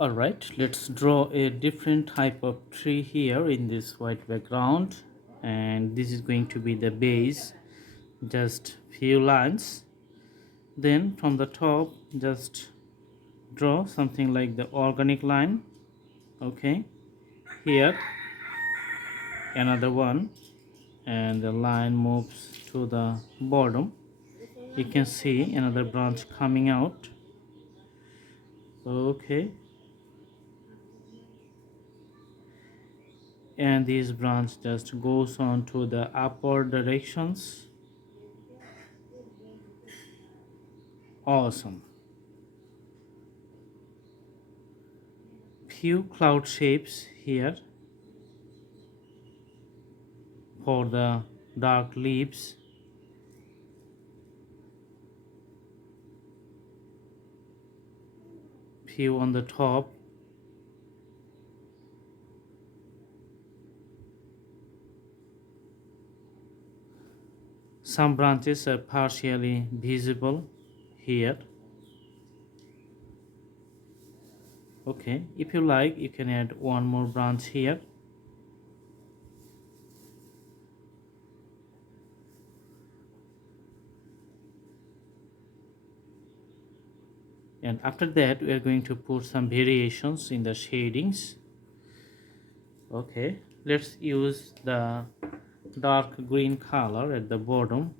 Alright, let's draw a different type of tree here in this white background, and this is going to be the base, just few lines. Then from the top just draw something like the organic line. Okay, here another one, and the line moves to the bottom. You can see another branch coming out. Okay, and this branch just goes on to the upward directions. Awesome. Few cloud shapes here for the dark leaves. Few on the top. Some branches are partially visible here. Okay, if you like, you can add one more branch here. And after that, we are going to put some variations in the shadings. Okay, let's use the dark green color at the bottom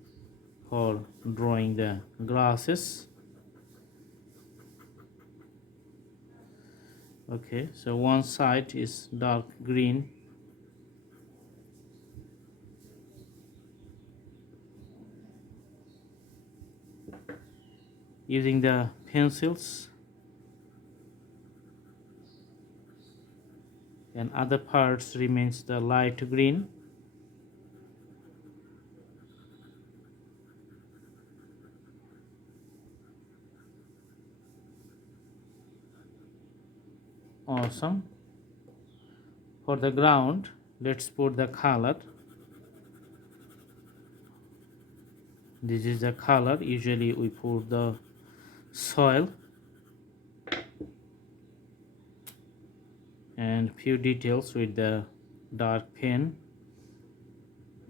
for drawing the grasses. Okay, so one side is dark green, using the pencils, and other parts remains the light green. Awesome. For the ground, let's put the color. This is the color. Usually we put the soil and few details with the dark pen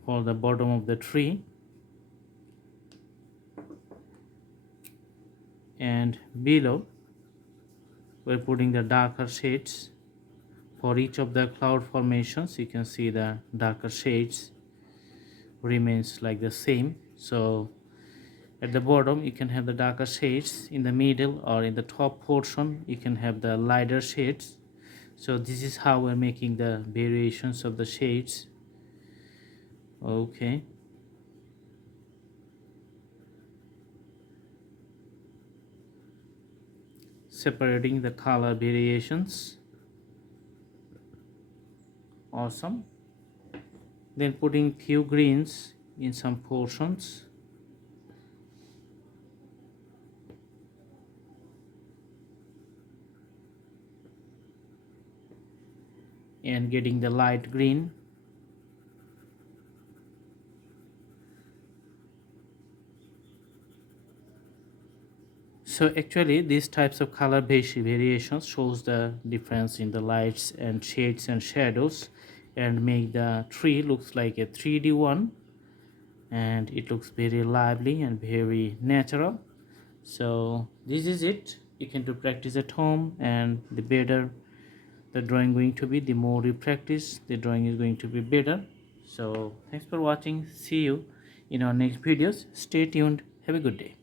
for the bottom of the tree, and below we're putting the darker shades for each of the cloud formations. You can see the darker shades remains like the same. So at the bottom you can have the darker shades, in the middle or in the top portion you can have the lighter shades. So this is how we're making the variations of the shades. Okay, separating the color variations. Awesome. Then putting few greens in some portions. And getting the light green. So actually these types of color variations shows the difference in the lights and shades and shadows, and make the tree looks like a 3D one, and it looks very lively and very natural. So this is it. You can do practice at home, and the better the drawing going to be, the more you practice, the drawing is going to be better. So thanks for watching. See you in our next videos. Stay tuned. Have a good day.